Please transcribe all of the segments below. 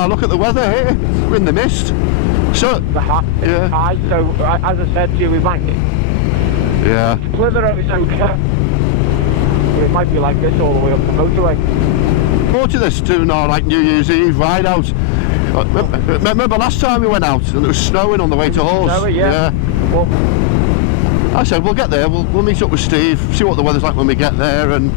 Ah, look at the weather here. We're in the mist. So The high, yeah. high, so as I said to you, we might Yeah. slither over so it might be like this all the way up the motorway. More to this too now, like New Year's Eve ride out. Remember last time we went out and it was snowing on the way to Horse? Snowy, yeah. Well, I said we'll get there, we'll meet up with Steve, see what the weather's like when we get there, and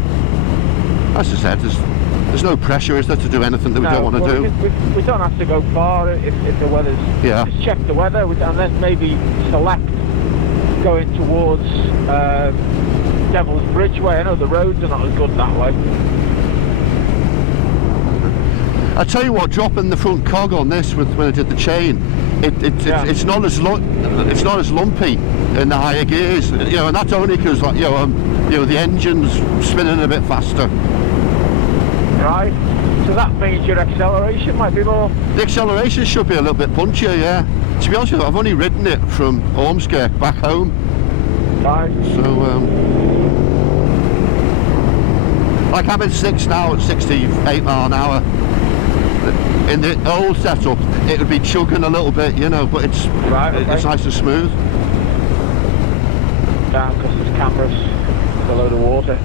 as I said, there's no pressure, is there, to do anything that we don't want to do? We don't have to go far if the weather's... Yeah. Just check the weather and then maybe select going towards Devil's Bridge way. I know the roads are not as good that way. I tell you what, dropping the front cog on this when I did the chain, it's not as lumpy in the higher gears, you know, and that's only because like you know the engine's spinning a bit faster. Right. So that means your acceleration might be more. The acceleration should be a little bit punchier, yeah. To be honest with you, I've only ridden it from Ormskirk back home. Right. So like I'm in 6 now at 68 mile an hour. In the old setup, it would be chugging a little bit, you know, but it's right, okay. It's nice and smooth. Down because there's cameras, there's a load of water.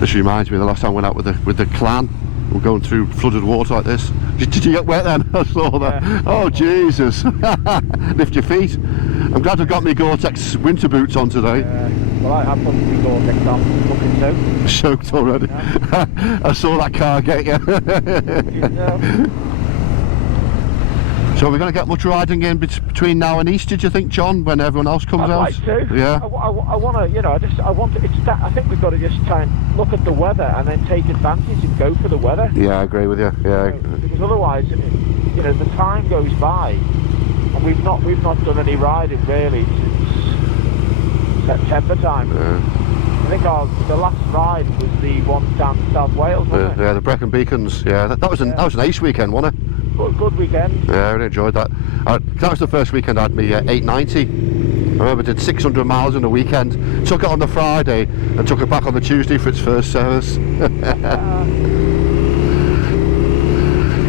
This reminds me of the last time I went out with the clan. We're going through flooded water like this. Did you get wet then? I saw that. Yeah. Oh Jesus! Lift your feet. I'm glad I've got my Gore-Tex winter boots on today. Well, I put my Gore-Tex on, looking soaked. Soaked already. Yeah. I saw that car get you. So we're going to get much riding in between now and Easter, do you think, John, when everyone else comes I'd out? like to. Yeah. I want to, you know, I think we've got to just try and look at the weather and then take advantage and go for the weather. Yeah, I agree with you. Yeah. You know, because otherwise, you know, the time goes by and we've not done any riding really since September time. Yeah. I think the last ride was the one down to South Wales, wasn't it? Yeah, the Brecon Beacons. Yeah, that was an ace weekend, wasn't it? Good weekend. Yeah, I really enjoyed that. That was the first weekend I had me 890. I remember I did 600 miles in a weekend. Took it on the Friday and took it back on the Tuesday for its first service.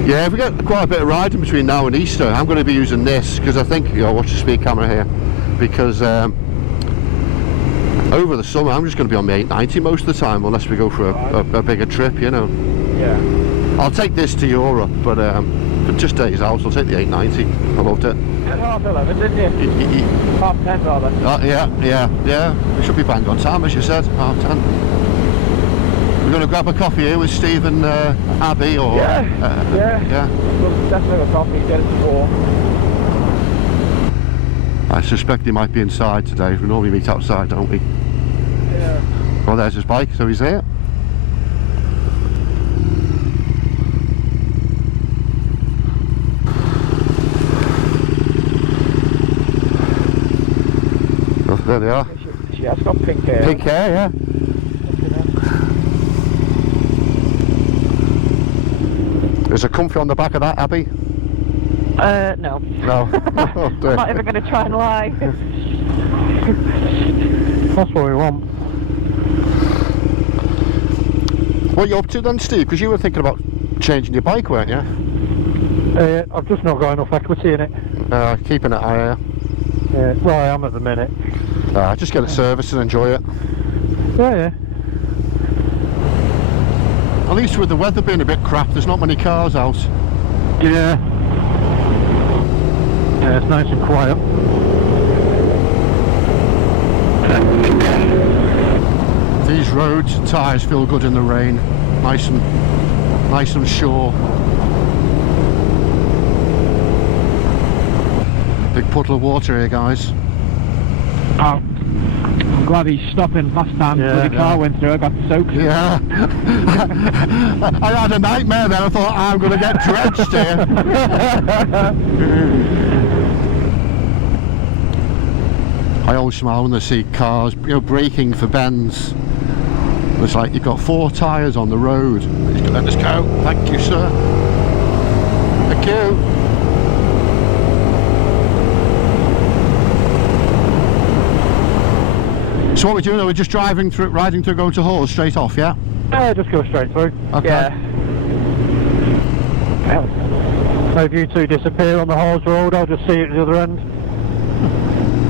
Yeah, if we get quite a bit of riding between now and Easter, I'm going to be using this because I think, you know, watch the speed camera here, because over the summer I'm just going to be on the 890 most of the time unless we go for a bigger trip, you know. Yeah. I'll take this to Europe, but for just days out, I'll take the 890. I loved it. At 11:30, didn't you? 10:30 rather. Yeah. We should be bang on time, as you said, 10:30. We're going to grab a coffee here with Steve and Abby, or yeah. We'll definitely have a coffee, get it warm. I suspect he might be inside today. We normally meet outside, don't we? Yeah. Well, there's his bike, so he's here. There they are. She has got pink hair. Pink hair, yeah. Is there comfy on the back of that, Abby? No. No. Oh, I'm not even going to try and lie. That's what we want. What are you up to then, Steve? Because you were thinking about changing your bike, weren't you? I've just not got enough equity in it. Keeping it higher. Yeah, well, I am at the minute. Just get it serviced and enjoy it. Yeah. At least with the weather being a bit crap, there's not many cars out. Yeah, it's nice and quiet. These roads and tyres feel good in the rain. Nice and sure. Big puddle of water here, guys. Oh, I'm glad he's stopping. Last time the car went through, I got soaked. Yeah. I had a nightmare then. I thought, I'm going to get drenched here. I always smile when I see cars, you know, braking for bends. It's like you've got 4 tyres on the road. He's going to let us go. Thank you, sir. Thank you. So what we're doing, are we just riding through, going to Horse straight off, yeah? Just go straight through. Okay. Yeah. Maybe you two disappear on the Hawes Road, I'll just see it at the other end.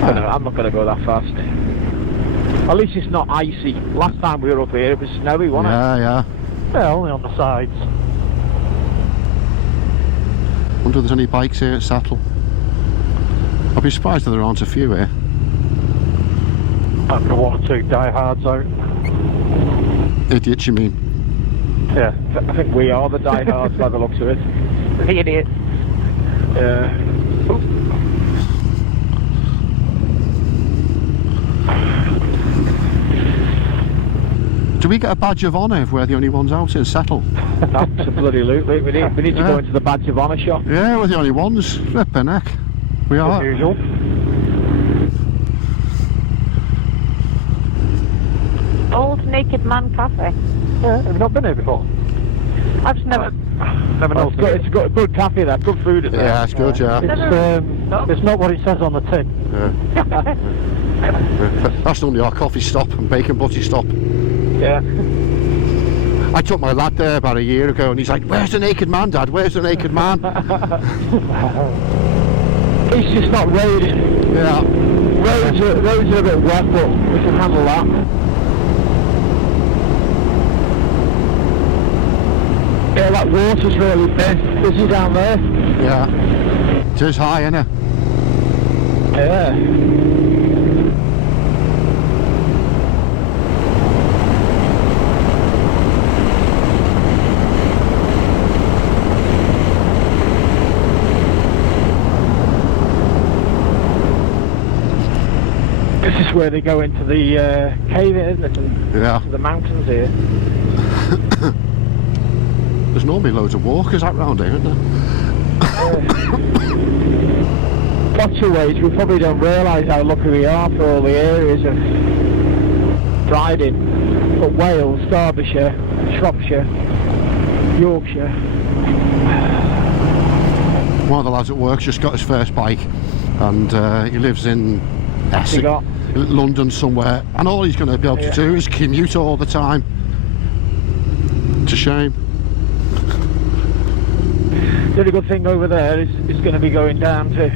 I'm not going to go that fast. At least it's not icy. Last time we were up here, it was snowy, wasn't Yeah. Yeah, only on the sides. Wonder if there's any bikes here at Sattel. I'd be surprised if there aren't a few here. I've got one or two diehards out. Idiots, you mean? Yeah. it? I think we are the diehards by the looks of it. The idiot. Do we get a badge of honour if we're the only ones out in Settle? That's a bloody loot. We need to go into the badge of honour shop. Yeah, we're the only ones. Flippin' heck. We As are. usual. Old Naked Man Cafe. Yeah, have you not been here before? I've just never... Never know. It's got good cafe there, good food in there. Yeah, it's good, yeah. It's not what it says on the tin. Yeah. That's normally our coffee stop and bacon butty stop. Yeah. I took my lad there about a year ago and he's like, "Where's the naked man, Dad? Where's the naked man?" It's just not raining. Yeah. Roads are a bit wet, but we can handle that. Yeah, that water's really busy down there. Yeah. It is high, innit? Yeah. This is where they go into the cave, isn't it? And Yeah. to the mountains here. There's normally loads of walkers out round here, isn't there? Lots of ways, we probably don't realise how lucky we are for all the areas of riding. But Wales, Derbyshire, Shropshire, Yorkshire. One of the lads at work's just got his first bike and he lives in Essex, got? London somewhere, and all he's going to be able to do is commute all the time. It's a shame. The only good thing over there is going to be going down to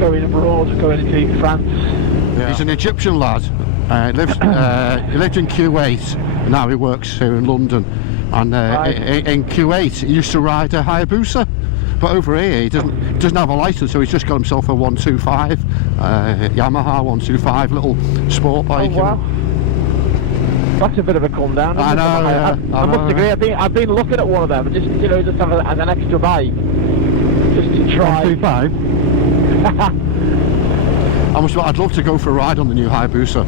going abroad, going into France. Yeah. He's an Egyptian lad. He lived in Kuwait. Now he works here in London. And in Kuwait, he used to ride a Hayabusa. But over here, he doesn't have a license, so he's just got himself a 125, Yamaha 125, little sport bike. Oh, wow. That's a bit of a come down. I know. I must agree. I've been looking at one of them, just just have as an extra bike, just to try. 125. I'd love to go for a ride on the new Hayabusa.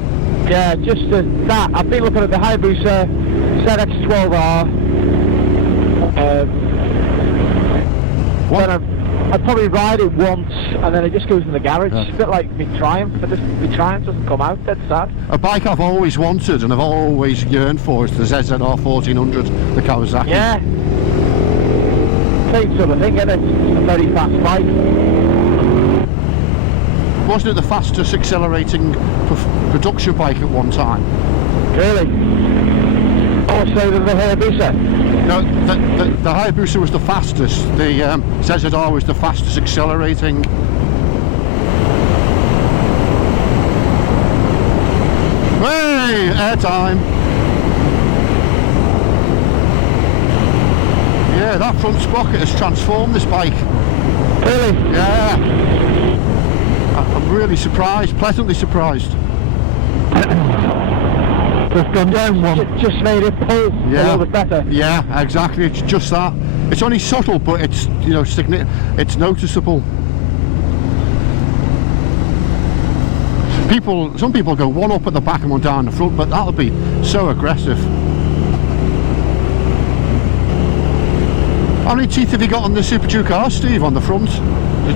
Yeah, just that. I've been looking at the Hayabusa ZX12R. Then I'd probably ride it once, and then it just goes in the garage. Yeah. It's a bit like my Triumph, but my Triumph doesn't come out. That's sad. A bike I've always wanted and I've always yearned for is the ZZR 1400, the Kawasaki. Yeah. Same sort of thing, isn't it? It's a very fast bike. Wasn't it the fastest accelerating production bike at one time? Really? Also than the Hayabusa. No, the Hayabusa was the fastest. The ZZR was the fastest accelerating. Hey, airtime! Yeah, that front sprocket has transformed this bike. Really? Yeah. I'm really surprised, pleasantly surprised. Just gone down one. Just made it pull a little bit better. Yeah, exactly. It's just that. It's only subtle, but it's it's noticeable. Some people go one up at the back and one down the front, but that'll be so aggressive. How many teeth have you got on the Super Duke R, Steve, on the front?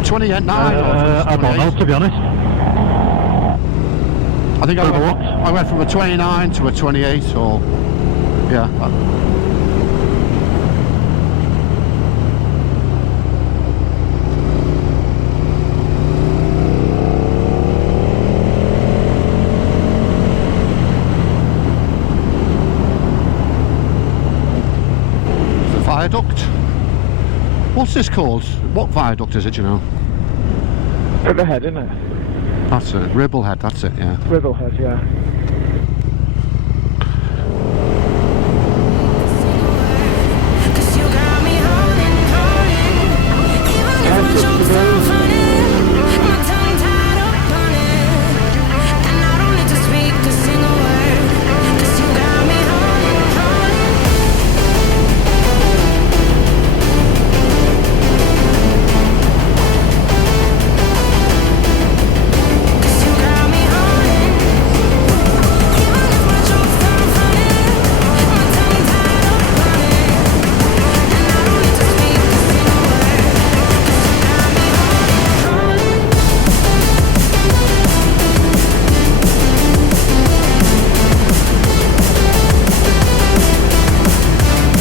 28, 9? I don't know, to be honest. I think I went from a 29 to a 28, or yeah. viaduct. What's this called? What viaduct is it, you know? Riverhead, isn't it? That's it, Ribblehead, that's it, yeah. Ribblehead, yeah. Cause you got me holding, even if I'm so far from it, my tongue tied up on it, and I don't need to speak a single word, cause you got me holding, cause you got me holding, even if I'm so far from it, my tongue tied up on it, and I don't need to speak a single word, cause you got me holding,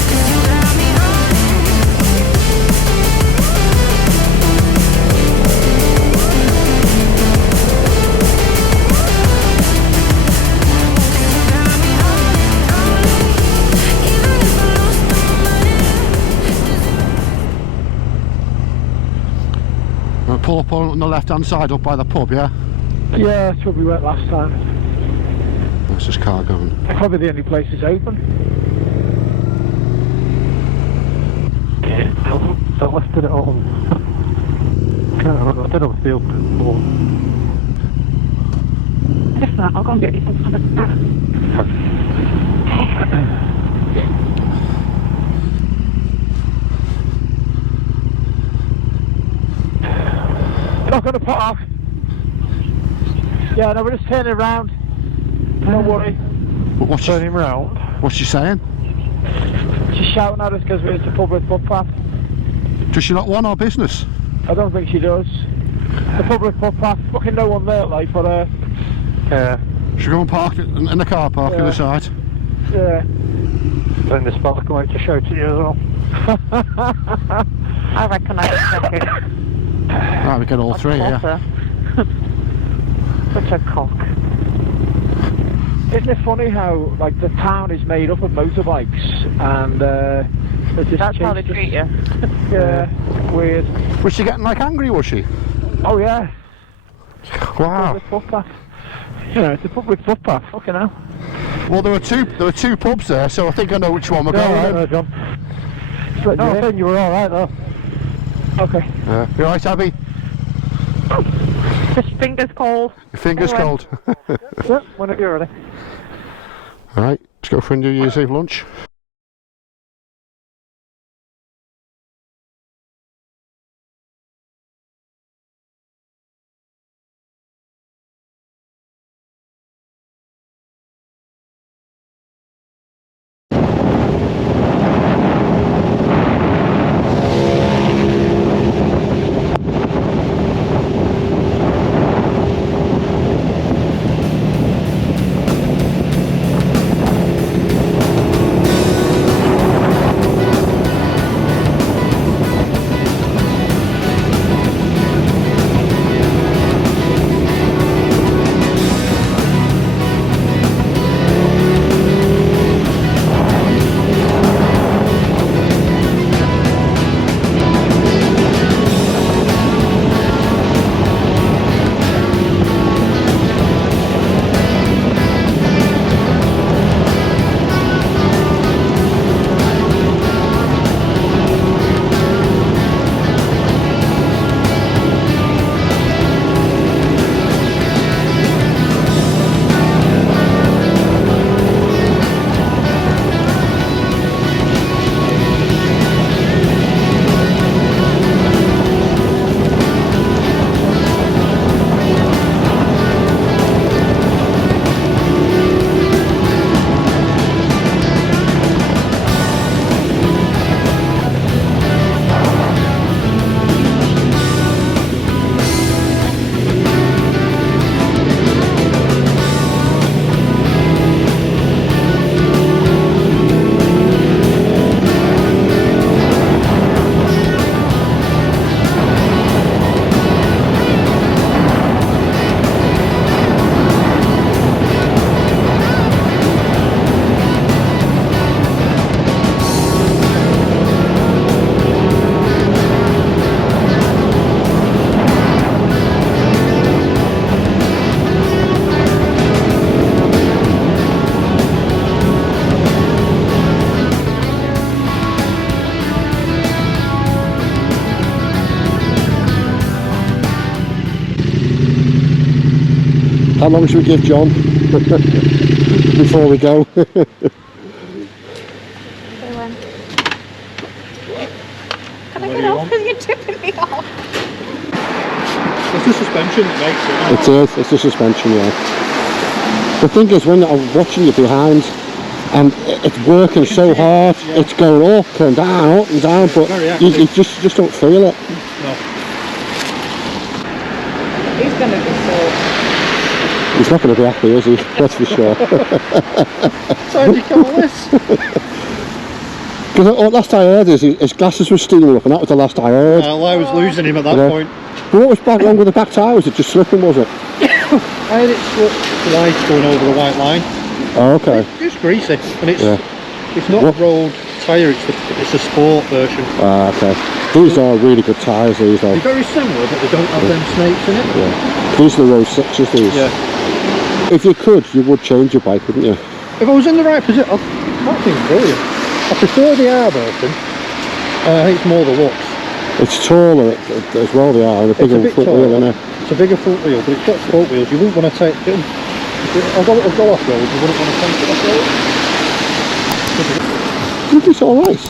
cause you got me holding. We'll pull up on the left-hand side up by the pub, yeah? Yeah, that's where we went last time. Where's this car going? Probably the only place that's open. So I left it at home. I don't know if they open before. If not, I'll go and get you some. Not going to put off. Yeah, no, we're just turning around. Don't worry. What's she, Turn him round. what's she saying? She's shouting at us because we're into public footpath. Does she not want our business? I don't think she does. The public footpath, fucking no one there, like, but, Yeah. Should we go and park it in the car park on Yeah. the side? yeah. Then this fella come out to shout at you as well. I reckon I can take it. Right, we get all three here. Closer. Such a cock. Isn't it funny how, like, the town is made up of motorbikes and, there's this That's how they chase- treat you. Yeah, weird. Was she getting like angry, was she? Oh, yeah. Wow. Public footpath. You know, it's a public footpath, fucking hell. Well, there were two pubs there, so I think I know which one we're Yeah, going. alright in. there, John. But No, I yeah. think you were alright though. Okay. Yeah. You alright, Abby? Just fingers cold. Your fingers Anyway. cold. Yeah, whenever you're ready. Alright, let's go for a New Year's Eve lunch. long should we give John before we go? They went. Can I get off? Because you're tipping me off. It's the suspension that makes it. It is, it's the suspension, yeah. The thing is, when I'm watching you behind, and it's working so hard, it's going up and down, but you just don't feel it. No. He's going to be sore. He's not going to be happy, is he? That's for sure. So do you call this? Because last I heard is his glasses were steaming up, and that was the last I heard. Well, I was losing him at that point. But what was wrong with the back tyre? Was it just slipping, was it? I had it slipped twice going over the white line. Oh, okay. It's greasy, and it's not What? a road tyre, it's a sport version. Ah, okay. These are really good tyres, these though. They're very similar, but they don't have them snakes in it. Yeah. These are the Road 6s, these. Yeah. If you could, you would change your bike, wouldn't you? If I was in the right position, that thing's brilliant. I prefer the R version. I think it's more the looks. It's taller as well, they are, and a It's a bigger bit front wheel, taller. isn't it? It's a bigger front wheel, but it's got spoke wheels. You wouldn't want to take it. I'll go off road, you wouldn't want to take it off road. I think it's alright. I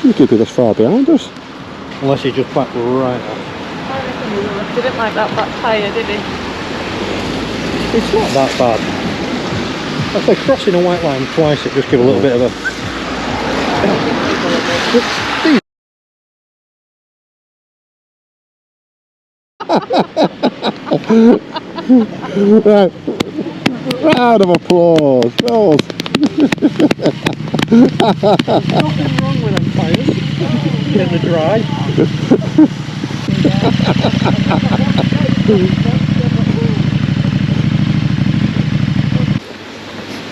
think you'd be this far behind us. Unless you just back right up. I reckon he didn't like that back tyre, did he? It's not that bad. I say crossing a white line twice, it just give a little bit of a... Right. Round of applause. Girls. Nothing wrong with them tyres. Getting the dry.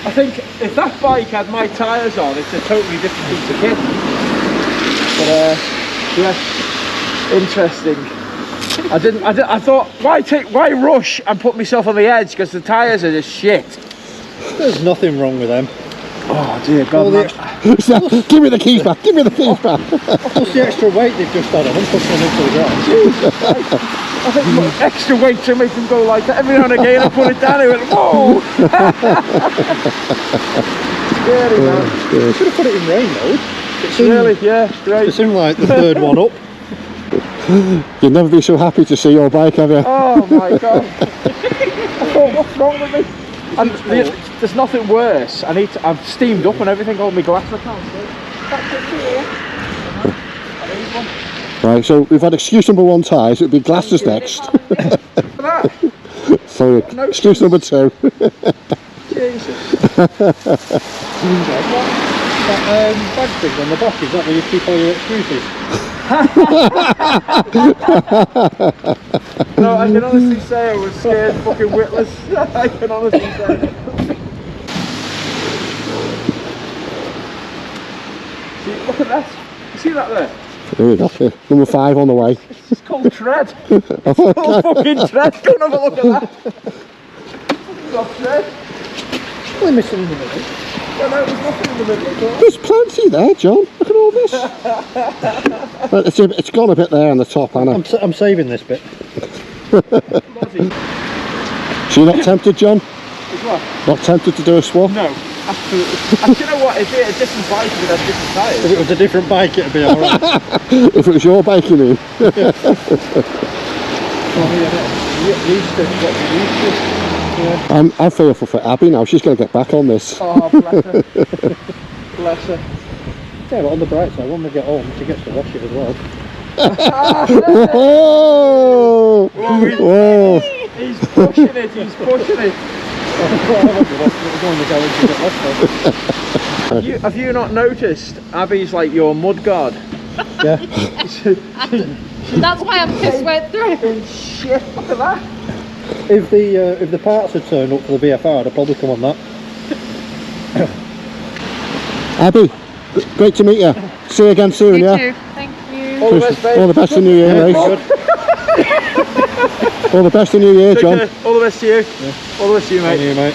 I think if that bike had my tyres on, it's a totally different piece of kit. But yeah, interesting. I thought, why rush and put myself on the edge, because the tyres are just shit. There's nothing wrong with them. Oh dear God, man. Give me the keys back. Give me the keys back. Plus the extra weight they've just had on them, pushing them into the ground. I think look, extra weight to make them go like that. Every now and again I put it down and it went, whoa! Scary, man. You should have put it in rain mode. It's Really, yeah, great. It's in like the third one up. You'll never be so happy to see your bike, have you? Oh my God. I thought, what's wrong with me? And there's nothing worse. I've steamed up and everything on my glass. I can't see. Right, so we've had excuse number 1 tyres, it'll be glasses next. So excuse number 2. That bag thing on the back, is that where you keep all your excuses? No, I can honestly say I was scared fucking witless. I can honestly say. See, look at that. You see that there? There we go. Yeah. Number 5 on the way. It's called tread. It's called fucking tread. Go and have a look at that. It's not tread. We're missing in the middle. Yeah, no, there's nothing in the middle at all. There's plenty there, John. Look at all this. But it's gone a bit there on the top, Anna. I'm saving this bit. Bloody. So you're not tempted, John? It's what? Not tempted to do a swap? No, absolutely. And you know what? If it had a different bike, it would have different tyres. If it was a different bike, it'd be alright. If it was your bike, you mean? I feel for Abby now. She's going to get back on this. Oh, bless her. Bless her. Yeah, but on the bright side, when we get home, she gets to wash it as well. Whoa! Whoa! He's pushing it, he's pushing it. Have you not noticed Abby's like your mud guard? Yeah. That's why I'm pissed went through. Shit, look at that. If the parts had turned up for the BFR, I'd probably come on that. Abby, great to meet you. See you again soon, You yeah? too. Thank you. All the best, babe. All the best in New Year, mate. All the best in New Year, Take John. care. All the best to you. All the best to you, mate. Thank you, mate.